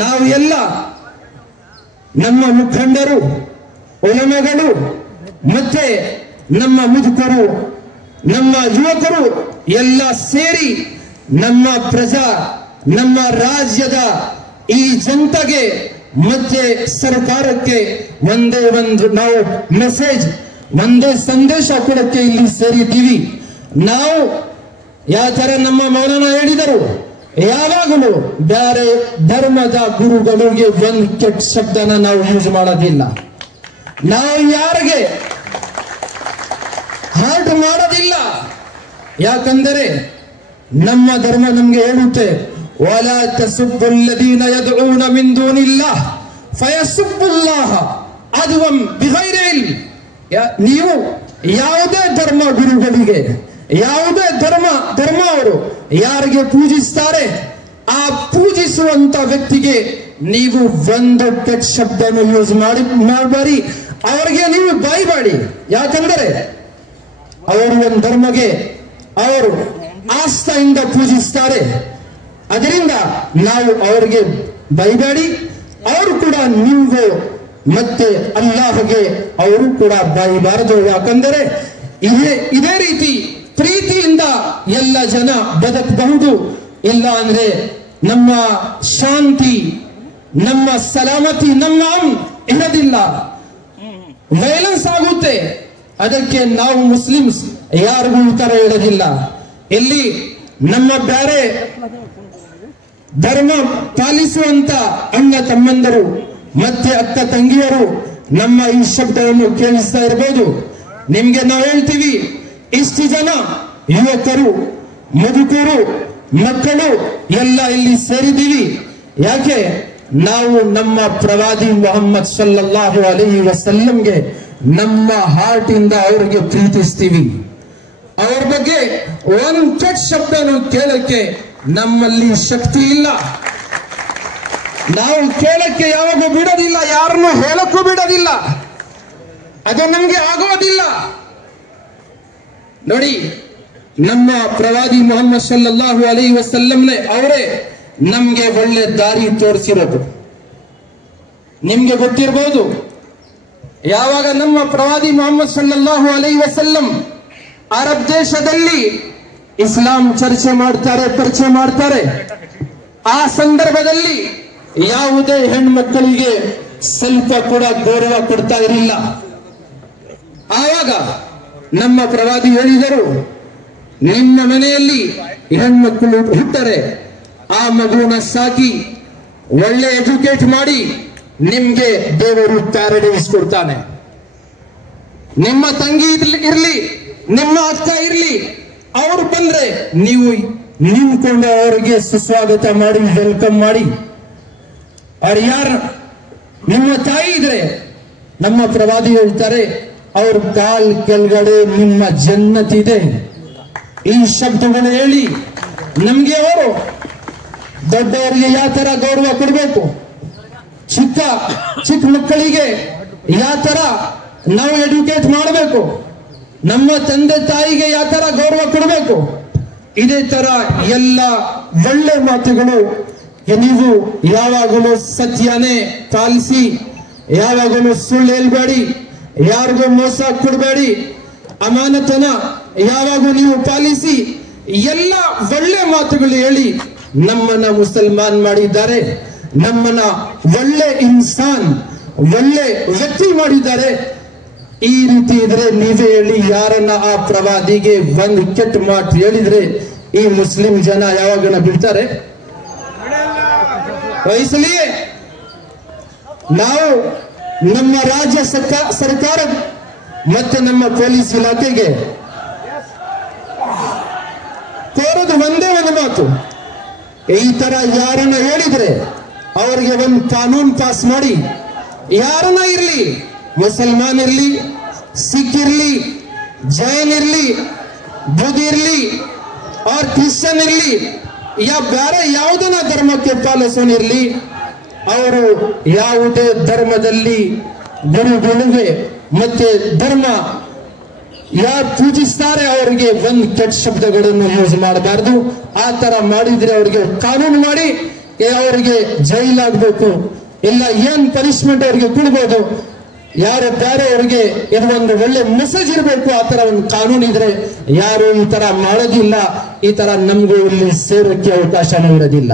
ನಾವು ಎಲ್ಲ ನಮ್ಮ ಮುಖಂಡರು, ಉಲಮೆಗಳು ಮತ್ತೆ ನಮ್ಮ ಮುದುಕರು, ನಮ್ಮ ಯುವಕರು ಎಲ್ಲ ಸೇರಿ ನಮ್ಮ ರಾಜ್ಯದ ಈ ಜನತೆಗೆ ಮತ್ತೆ ಸರ್ಕಾರಕ್ಕೆ ನಾವು ಮೆಸೇಜ್, ಒಂದೇ ಸಂದೇಶ ಕೊಡಕ್ಕೆ ಇಲ್ಲಿ ಸೇರಿದ್ದೀವಿ. ನಾವು ಯಾವ ತರ ನಮ್ಮ ಮೌಲಾನ ಹೇಳಿದರು, ಯಾವಾಗಲೂ ಬೇರೆ ಧರ್ಮದ ಗುರುಗಳಿಗೆ ಒಂದು ಕೆಟ್ಟ ಶಬ್ದನ ನಾವು ಯೂಸ್ ಮಾಡೋದಿಲ್ಲ. ನಾವು ಯಾರಿಗೆ ಹಾರ್ಟ್ ಮಾಡೋದಿಲ್ಲ. ಯಾಕಂದರೆ ನಮ್ಮ ಧರ್ಮ ನಮ್ಗೆ ಹೇಳುತ್ತೆ, ವಲಾ ತಸುಬ್ಬು ಅಲ್ಲದೀನ ಯದ್ಊನ ಮಿನ್ ದೂನಿಲ್ಲಾಹ್ ಫಯಸುಬ್ಬುಲ್ಲಾಹ ಅದ್ವಂ ಬಿಗೈರಿ ಇಲ್ಮ್. ನೀವು ಯಾವುದೇ ಧರ್ಮ ಗುರುಗಳಿಗೆ, ಯಾವುದೇ ಧರ್ಮ ಅವರು ಯಾರಿಗೆ ಪೂಜಿಸ್ತಾರೆ, ಆ ಪೂಜಿಸುವಂತ ವ್ಯಕ್ತಿಗೆ ನೀವು ಒಂದು ಕೆಟ್ಟ ಶಬ್ದನ ಯೂಸ್ ಮಾಡಬೇಡಿ, ಅವರಿಗೆ ನೀವು ಬೈಬೇಡಿ. ಯಾಕಂದರೆ ಅವರು ಒಂದು ಧರ್ಮಗೆ ಅವರು ಆಸ್ಥೆಯಿಂದ ಪೂಜಿಸ್ತಾರೆ. ಅದರಿಂದ ನಾವು ಅವರಿಗೆ ಬೈಬೇಡಿ, ಅವರು ಕೂಡ ನಿಮ್ಗೆ ಮತ್ತೆ ಅಲ್ಲಾಹಗೆ ಅವರು ಕೂಡ ಬೈಬಾರದು. ಯಾಕಂದರೆ ಇದೇ ರೀತಿ ಪ್ರೀತಿಯಿಂದ ಎಲ್ಲ ಜನ ಬದುಕಬಹುದು. ಇಲ್ಲ ಅಂದ್ರೆ ನಮ್ಮ ಶಾಂತಿ, ನಮ್ಮ ಸಲಾಮತಿ, ನಮ್ಮ ಇರೋದಿಲ್ಲ, ವೈಲೆನ್ಸ್ ಆಗುತ್ತೆ. ಅದಕ್ಕೆ ನಾವು ಮುಸ್ಲಿಮ್ಸ್ ಯಾರಿಗೂ ಈ ತರ ಹೇಳೋದಿಲ್ಲ. ಇಲ್ಲಿ ನಮ್ಮ ಬೇರೆ ಧರ್ಮ ಪಾಲಿಸುವಂತ ಅಣ್ಣ ತಮ್ಮಂದರು ಮತ್ತೆ ಅಕ್ಕ ತಂಗಿಯರು ನಮ್ಮ ಈ ಶಬ್ದವನ್ನು ಕೇಳಿಸ್ತಾ ಇರಬಹುದು. ನಿಮ್ಗೆ ನಾವು ಹೇಳ್ತೀವಿ, ಇಷ್ಟು ಜನ ಯುವಕರು, ಮುದುಕರು, ಮಕ್ಕಳು ಎಲ್ಲ ಇಲ್ಲಿ ಸೇರಿದ್ದೀವಿ. ಯಾಕೆ? ನಾವು ನಮ್ಮ ಪ್ರವಾದಿ ಮೊಹಮ್ಮದ್ ಸಲ್ಲಲ್ಲಾಹು ಅಲೈಹಿ ವಸಲ್ಲಂಗೆ ನಮ್ಮ ಹಾರ್ಟ್ ಇಂದ ಅವರಿಗೆ ಪ್ರೀತಿಸ್ತೀವಿ. ಅವ್ರ ಬಗ್ಗೆ ಒಂದು ಕೆಟ್ಟ ಶಬ್ದನು ಕೇಳಕ್ಕೆ ನಮ್ಮಲ್ಲಿ ಶಕ್ತಿ ಇಲ್ಲ. ನಾವು ಕೇಳಕ್ಕೆ ಯಾವಾಗೂ ಬಿಡೋದಿಲ್ಲ, ಯಾರನ್ನು ಹೇಳಕ್ಕೂ ಬಿಡೋದಿಲ್ಲ. ಅದು ನಮ್ಗೆ ಆಗೋದಿಲ್ಲ. ನೋಡಿ, ನಮ್ಮ ಪ್ರವಾದಿ ಮೊಹಮ್ಮದ್ ಸಲ್ಲಲ್ಲಾಹು ಅಲೈಹಿ ವಸಲ್ಲಂನೇ ಅವರೇ ನಮ್ಗೆ ಒಳ್ಳೆ ದಾರಿ ತೋರಿಸಿರೋದು. ನಿಮ್ಗೆ ಗೊತ್ತಿರಬಹುದು, ಯಾವಾಗ ನಮ್ಮ ಪ್ರವಾದಿ ಮೊಹಮ್ಮದ್ ಸಲ್ಲಲ್ಲಾಹು ಅಲೈಹಿ ವಸಲ್ಲಂ ಅರಬ್ ದೇಶದಲ್ಲಿ ಇಸ್ಲಾಂ ಪರಿಚಯ ಮಾಡ್ತಾರೆ, ಆ ಸಂದರ್ಭದಲ್ಲಿ ಯಾವುದೇ ಹೆಣ್ಮಕ್ಕಳಿಗೆ ಸ್ವಲ್ಪ ಕೂಡ ಗೌರವ ಕೊಡ್ತಾ ಇರಲಿಲ್ಲ. ಆವಾಗ ನಮ್ಮ ಪ್ರವಾದಿ ಹೇಳಿದರು, ನಿಮ್ಮ ಮನೆಯಲ್ಲಿ ಹೆಣ್ಮಕ್ಕಳು ಹುಟ್ಟರೆ ಆ ಮಗುವನ್ನ ಸಾಕಿ ಒಳ್ಳೆ ಎಜುಕೇಟ್ ಮಾಡಿ ನಿಮ್ಗೆ ದೇವರು ಪ್ಯಾರಡೈಸ್ ಕೊಡ್ತಾನೆ. ನಿಮ್ಮ ತಂಗಿ ಇರ್ಲಿ, ನಿಮ್ಮ ಅಕ್ಕ ಇರ್ಲಿ, ಅವರು ಬಂದ್ರೆ ನೀವು ನಿಂತ್ಕೊಂಡು ಅವರಿಗೆ ಸುಸ್ವಾಗತ ಮಾಡಿ, ವೆಲ್ಕಮ್ ಮಾಡಿ. ಅವ್ರು ಯಾರು ನಿಮ್ಮ ತಾಯಿ ಇದ್ರೆ ನಮ್ಮ ಪ್ರವಾದಿ ಹೇಳ್ತಾರೆ, ಅವ್ರ ಕಾಲ್ ಕೆಳಗಡೆ ನಿಮ್ಮ ಜನ್ನತ್ ಇದೆ. ಈ ಶಬ್ದಗಳು ಹೇಳಿ ನಮ್ಗೆ ಅವರು ದೊಡ್ಡವರಿಗೆ ಯಾವ ತರ ಗೌರವ ಕೊಡಬೇಕು, ಚಿಕ್ಕ ಮಕ್ಕಳಿಗೆ ಯಾವ ತರ ನಾವು ಎಡ್ಯುಕೇಟ್ ಮಾಡಬೇಕು, ನಮ್ಮ ತಂದೆ ತಾಯಿಗೆ ಯಾವ ತರ ಗೌರವ ಕೊಡಬೇಕು, ಇದೇ ತರ ಎಲ್ಲ ಒಳ್ಳೆ ಮಾತುಗಳು ನೀವು ಯಾವಾಗಲೂ ಸತ್ಯನೇ ಪಾಲಿಸಿ, ಯಾವಾಗಲೂ ಸುಳ್ಳು ಹೇಳ್ಬೇಡಿ, ಯಾರಿಗೂ ಮೋಸ ಕೊಡಬೇಡಿ, ಅಮಾನತನ ಯಾವಾಗೂ ನೀವು ಪಾಲಿಸಿ, ಎಲ್ಲ ಒಳ್ಳೆ ಮಾತುಗಳು ಹೇಳಿ ನಮ್ಮನ್ನ ಮುಸಲ್ಮಾನ್ ಮಾಡಿದ್ದಾರೆ, ನಮ್ಮನ್ನ ಒಳ್ಳೆ ಇನ್ಸಾನ್, ಒಳ್ಳೆ ವ್ಯಕ್ತಿ ಮಾಡಿದ್ದಾರೆ. ಈ ರೀತಿ ಇದ್ರೆ ನೀವೇ ಹೇಳಿ, ಯಾರನ್ನ ಆ ಪ್ರವಾದಿಗೆ ಒಂದು ಕೆಟ್ಟ ಮಾತು ಹೇಳಿದ್ರೆ ಈ ಮುಸ್ಲಿಂ ಜನ ಯಾವಾಗನ ಬಿಡ್ತಾರೆ? ವಹಿಸಲಿಯೇ ನಾವು ನಮ್ಮ ರಾಜ್ಯ ಸರ್ಕಾರ ಮತ್ತೆ ನಮ್ಮ ಪೊಲೀಸ್ ಇಲಾಖೆಗೆ ಕೋರೋದು ಒಂದೇ ಒಂದು ಮಾತು, ಈ ತರ ಯಾರನ್ನ ಹೇಳಿದ್ರೆ ಅವರಿಗೆ ಒಂದು ಕಾನೂನು ಪಾಸ್ ಮಾಡಿ, ಯಾರನ್ನ ಇರ್ಲಿ, ಮುಸಲ್ಮಾನ್ ಇರ್ಲಿ, ಸಿಖ್ ಇರ್ಲಿ, ಜೈನ್ ಇರ್ಲಿ, ಬುದ್ಧ ಇರ್ಲಿ, और ಕ್ರಿಶ್ಚಿಯನ್ ಇರ್ಲಿ, ಯಾ ಬೇರೆ ಯಾವುದನ್ನ ಧರ್ಮಕ್ಕೆ ಪಾಲಿಸೋನಿರ್ಲಿ, ಅವರು ಯಾವುದೇ ಧರ್ಮದಲ್ಲಿ ಗುರುಗಳಿಗೆ ಮತ್ತೆ ಧರ್ಮ ಯಾರು ಪೂಜಿಸ್ತಾರೆ ಅವರಿಗೆ ಒಂದು ಕೆಟ್ಟ ಶಬ್ದಗಳನ್ನು ಯೂಸ್ ಮಾಡಬಾರ್ದು. ಆ ತರ ಮಾಡಿದ್ರೆ ಅವರಿಗೆ ಕಾನೂನು ಮಾಡಿ ಅವರಿಗೆ ಜೈಲಾಗಬೇಕು, ಇಲ್ಲ ಏನ್ ಪನಿಷ್ಮೆಂಟ್ ಅವರಿಗೆ ಕೊಡ್ಬೋದು, ಯಾರು ಬೇರೆ ಅವರಿಗೆ ಇದು ಒಂದು ಒಳ್ಳೆ ಮೆಸೇಜ್ ಇರಬೇಕು. ಆ ತರ ಒಂದು ಕಾನೂನು ಇದ್ರೆ ಯಾರು ಈ ತರ ಮಾಡೋದಿಲ್ಲ. ಈ ತರ ನಮ್ಗೂ ಇಲ್ಲಿ ಸೇರೋಕ್ಕೆ ಅವಕಾಶನೂ ಇರೋದಿಲ್ಲ.